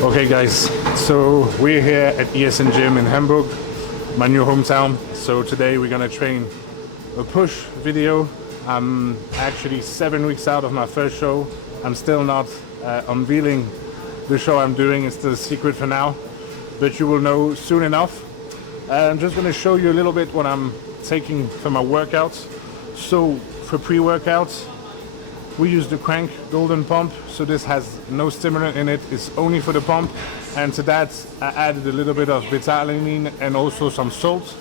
Okay guys, so we're here at ESN Gym in Hamburg, my new hometown. So today we're gonna train a push video. I'm actually 7 weeks out of my first show. I'm still not unveiling the show I'm doing. It's still a secret for now, but you will know soon enough. I'm just gonna show you a little bit what I'm taking for my workouts. So for pre-workouts, we use the Crank Golden Pump, so this has no stimulant in it, it's only for the pump. And to that I added a little bit of beta-alanine and also some salt,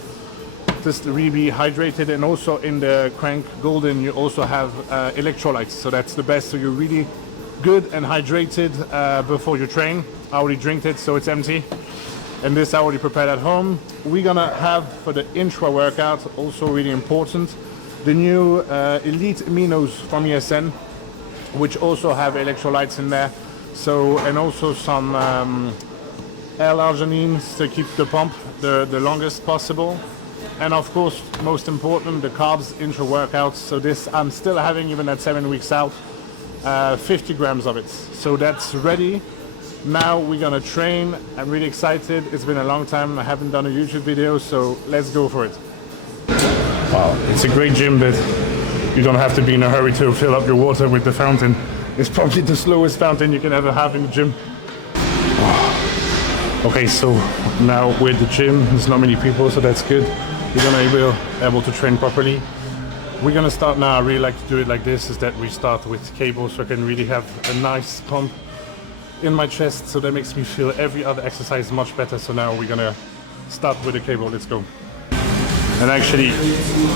just to really be hydrated. And also in the Crank Golden you also have electrolytes, so that's the best, so you're really good and hydrated before you train. I already drank it, so it's empty. And this I already prepared at home. We're gonna have for the intra workout, also really important, the new Elite Aminos from ESN, which also have electrolytes in there. So, and also some L-arginines to keep the pump the longest possible. And of course, most important, the carbs intra workouts. So this I'm still having even at 7 weeks out, 50 grams of it. So that's ready. Now we're gonna train. I'm really excited. It's been a long time. I haven't done a YouTube video, so let's go for it. Wow, it's a great gym, but you don't have to be in a hurry to fill up your water with the fountain. It's probably the slowest fountain you can ever have in the gym. Okay, so now we're at the gym. There's not many people, so that's good. We're gonna be able to train properly. We're gonna start now. I really like to do it like this, is that we start with cable, so I can really have a nice pump in my chest. So that makes me feel every other exercise much better. So now we're gonna start with the cable. Let's go. And actually,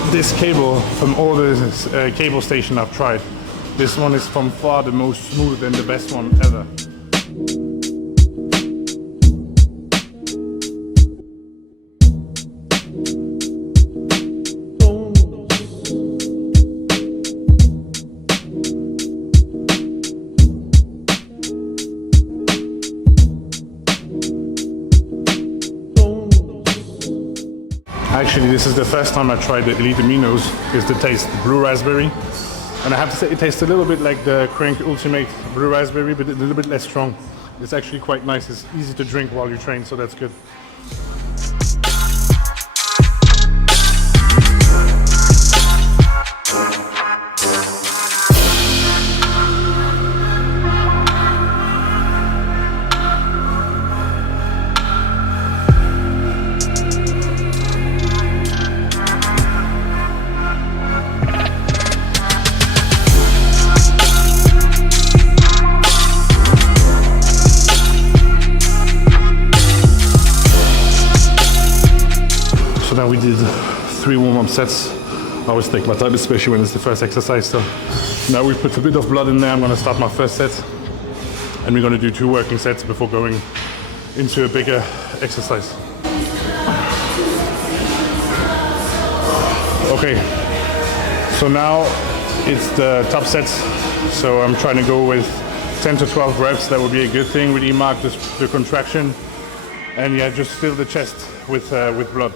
this cable, from all the cable station I've tried, this one is from far the most smooth and the best one ever. Actually, this is the first time I tried the Elite Aminos, is the taste blue raspberry. And I have to say, it tastes a little bit like the Crank Ultimate blue raspberry, but a little bit less strong. It's actually quite nice. It's easy to drink while you train, so that's good. So now we did 3 warm-up sets. I always take my time, especially when it's the first exercise. So now we put a bit of blood in there. I'm gonna start my first set. And we're gonna do 2 working sets before going into a bigger exercise. Okay, so now it's the top sets. So I'm trying to go with 10 to 12 reps. That would be a good thing. Really mark the contraction. And yeah, just fill the chest with blood.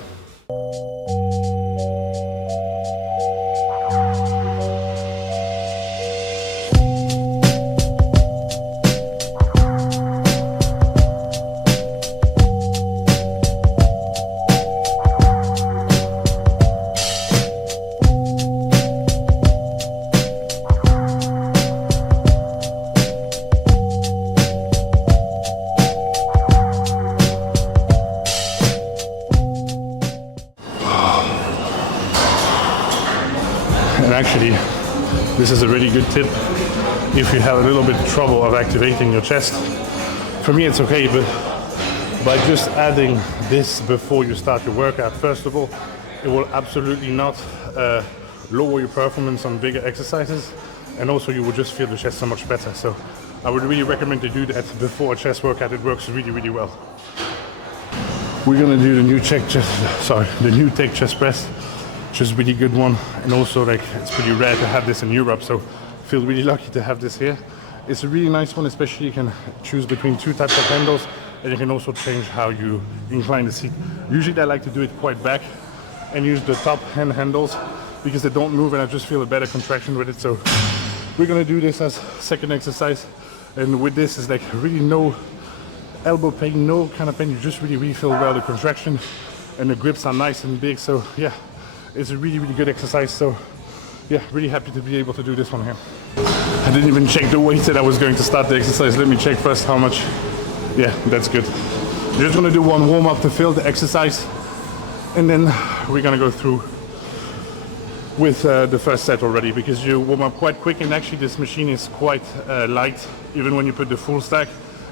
And actually, this is a really good tip if you have a little bit of trouble of activating your chest. For me it's okay, but by just adding this before you start your workout, first of all, it will absolutely not lower your performance on bigger exercises, and also you will just feel the chest so much better. So I would really recommend to do that before a chest workout. It works really, really well. We're gonna do the new new tech chest press, which is a really good one. And also, like, it's pretty rare to have this in Europe, so I feel really lucky to have this here. It's a really nice one, especially you can choose between 2 types of handles, and you can also change how you incline the seat. Usually I like to do it quite back and use the top hand handles because they don't move, and I just feel a better contraction with it. So we're gonna do this as second exercise, and with this is like really no elbow pain, no kind of pain. You just really feel well the contraction, and the grips are nice and big. So yeah, it's a really good exercise. So yeah, really happy to be able to do this one here. I didn't even check the weight that I was going to start the exercise. Let me check first how much. Yeah, that's good. Just gonna do one warm up to fill the exercise, and then we're gonna go through with the first set already, because you warm up quite quick, and actually this machine is quite light even when you put the full stack.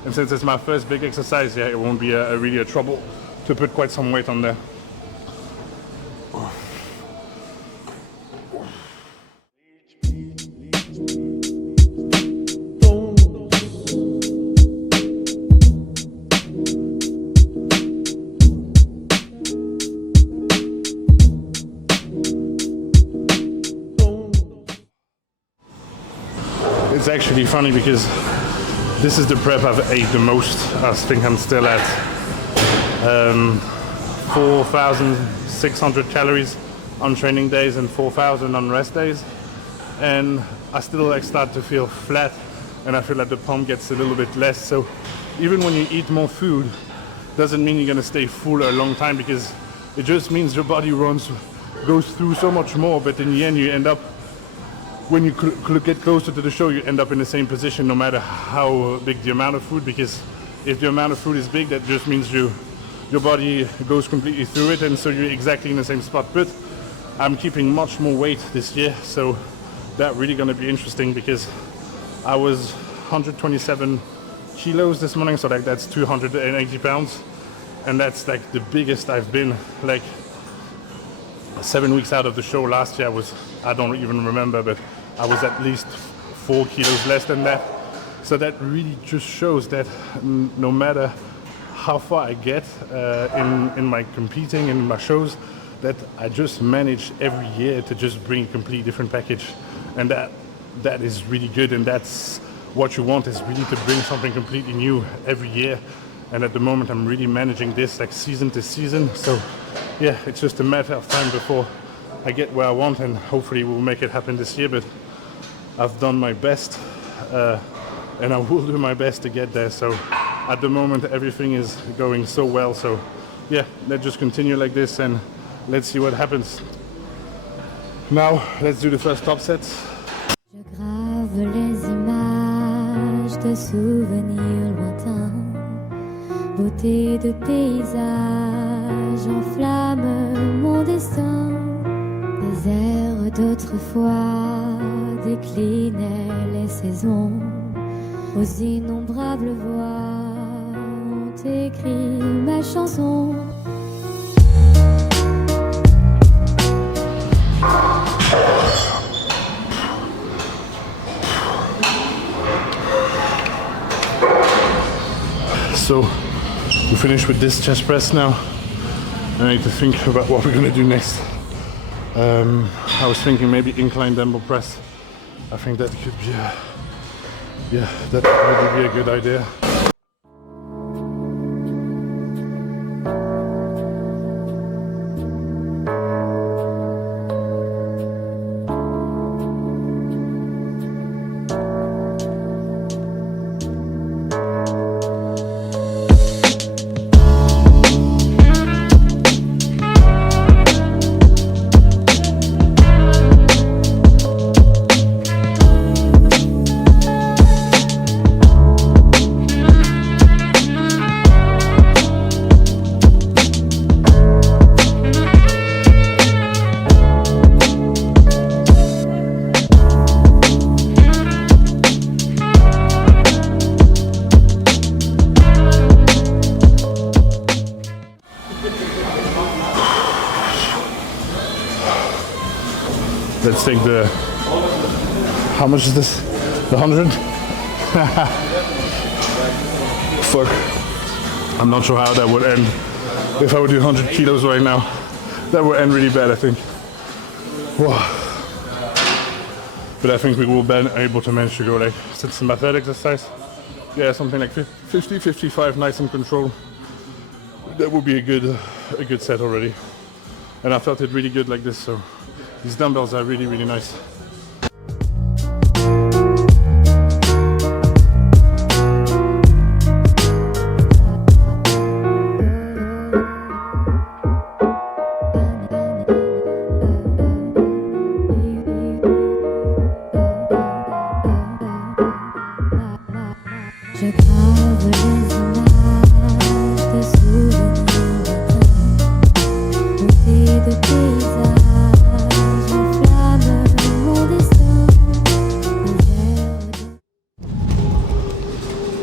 And since it's my first big exercise, yeah, it won't be really a trouble to put quite some weight on there. It's actually funny because this is the prep I've ate the most. I think I'm still at 4,600 calories on training days and 4,000 on rest days, and I still like start to feel flat, and I feel like the pump gets a little bit less. So even when you eat more food, doesn't mean you're gonna stay full a long time, because it just means your body goes through so much more. But in the end, you end up, when you get closer to the show, you end up in the same position no matter how big the amount of food, because if the amount of food is big, that just means your body goes completely through it, and so you're exactly in the same spot. But I'm keeping much more weight this year, so that really gonna be interesting, because I was 127 kilos this morning, so like that's 280 pounds, and that's like the biggest I've been. Like 7 weeks out of the show last year, I don't even remember, but I was at least 4 kilos less than that. So that really just shows that no matter how far I get in my competing and my shows, that I just manage every year to just bring a completely different package, and that is really good. And that's what you want, is really to bring something completely new every year. And at the moment, I'm really managing this like season to season. So yeah, it's just a matter of time before I get where I want, and hopefully we'll make it happen this year. But I've done my best, and I will do my best to get there. So at the moment, everything is going so well. So yeah, let's just continue like this, and let's see what happens. Now, let's do the first top set. Je grave les images de souvenirs lointains, beauté de paysage enflamme mon destin. Les airs d'autrefois déclinaient les saisons, aux innombrables voix ont écrit ma chanson. So we finished with this chest press now. I need to think about what we're gonna do next. I was thinking maybe incline dumbbell press. I think that could be that would be a good idea. Let's take the, how much is this? The 100? Fuck. I'm not sure how that would end. If I would do 100 kilos right now, that would end really bad, I think. Wow. But I think we will be able to manage to go like, since it's that exercise, yeah, something like 50, 55, nice and controlled. That would be a good set already. And I felt it really good like this, so these dumbbells are really, really nice. grave les images de souvenirs lointains, beauté de paysage, enflamme mon destin.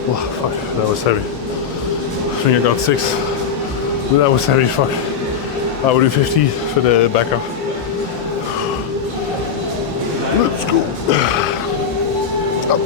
Oh, fuck, that was heavy. I think I got 6, but that was heavy, fuck. I will do 50 for the back up. Let's go. Up.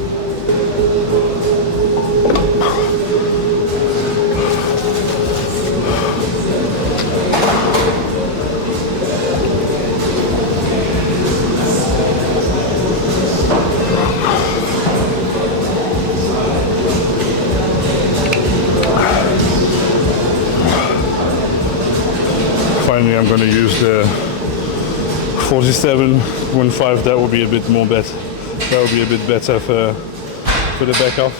Finally, I'm going to use the 47.15. That will be a bit more better. That will be a bit better for the back off.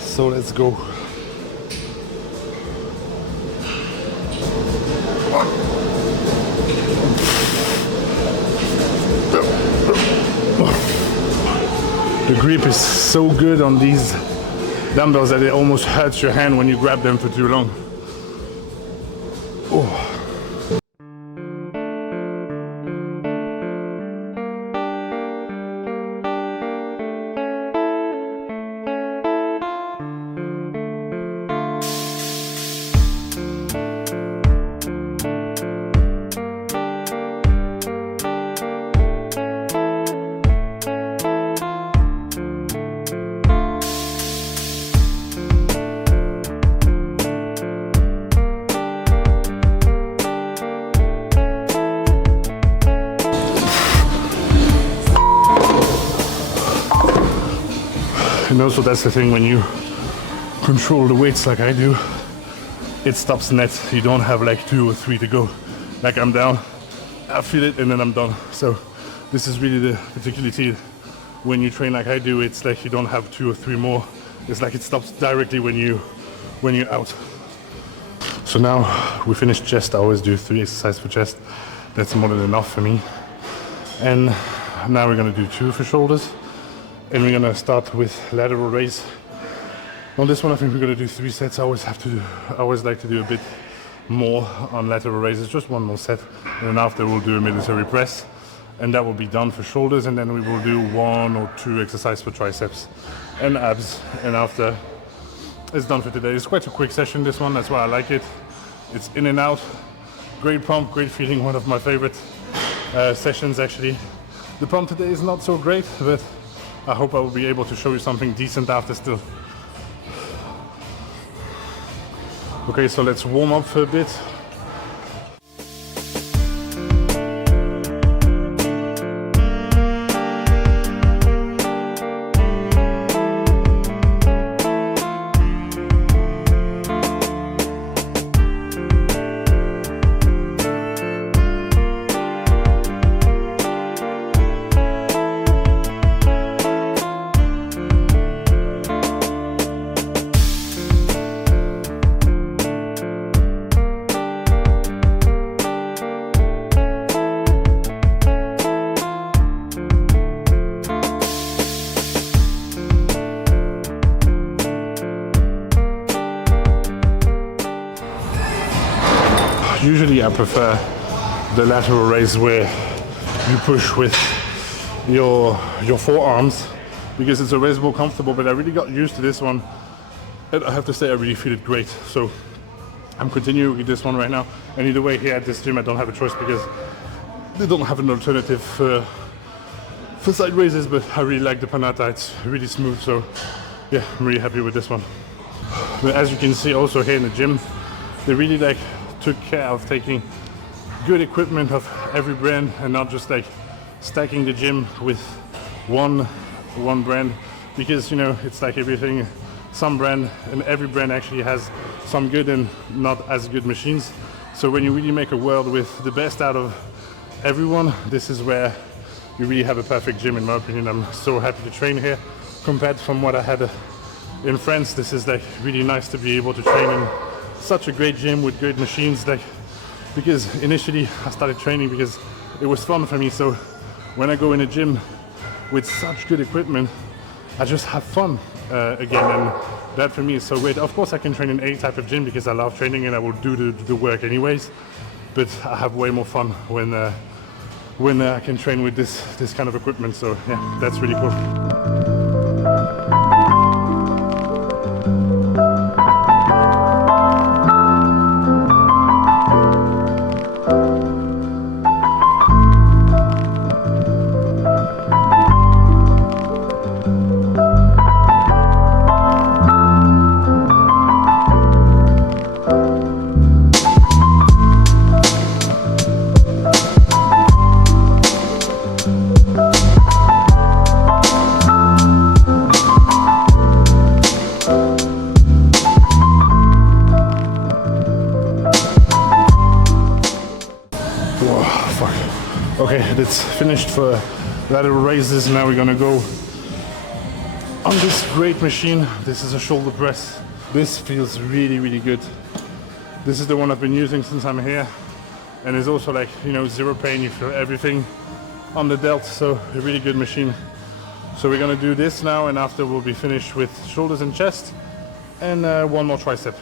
So let's go. The grip is so good on these dumbbells that it almost hurts your hand when you grab them for too long. Oh. And also that's the thing, when you control the weights like I do, it stops net. You don't have like 2 or 3 to go. Like I'm down, I feel it, and then I'm done. So this is really the particularity when you train like I do. It's like you don't have 2 or 3 more. It's like it stops directly when you're out. So now we finished chest. I always do 3 exercises for chest. That's more than enough for me. And now we're gonna do 2 for shoulders. And we're gonna start with lateral raise. On this one, I think we're gonna do 3 sets. I always like to do a bit more on lateral raises, just 1 more set. And then after we'll do a military press. And that will be done for shoulders. And then we will do 1 or 2 exercises for triceps and abs. And after, it's done for today. It's quite a quick session, this one. That's why I like it. It's in and out. Great pump, great feeling. One of my favorite sessions, actually. The pump today is not so great, but I hope I will be able to show you something decent after still. Okay, so let's warm up for a bit. Usually I prefer the lateral raise where you push with your forearms because it's always more comfortable, but I really got used to this one and I have to say I really feel it great. So I'm continuing with this one right now, and either way here at this gym I don't have a choice because they don't have an alternative for side raises, but I really like the Panata. It's really smooth, so yeah, I'm really happy with this one. But as you can see also here in the gym, they really took care of taking good equipment of every brand and not just stacking the gym with one brand, because it's like everything, some brand and every brand actually has some good and not as good machines. So when you really make a world with the best out of everyone, this is where you really have a perfect gym, in my opinion. I'm so happy to train here compared from what I had in France. This is really nice to be able to train in such a great gym with great machines, because initially I started training because it was fun for me. So when I go in a gym with such good equipment, I just have fun. again, and that for me is so great. Of course I can train in any type of gym because I love training and I will do the work anyways, but I have way more fun when I can train with this kind of equipment. So yeah, that's really cool. Okay, that's finished for lateral raises. Now we're gonna go on this great machine. This is a shoulder press. This feels really, really good. This is the one I've been using since I'm here. And it's also like, you know, zero pain. You feel everything on the delt, so a really good machine. So we're gonna do this now, and after we'll be finished with shoulders and chest, and one more tricep.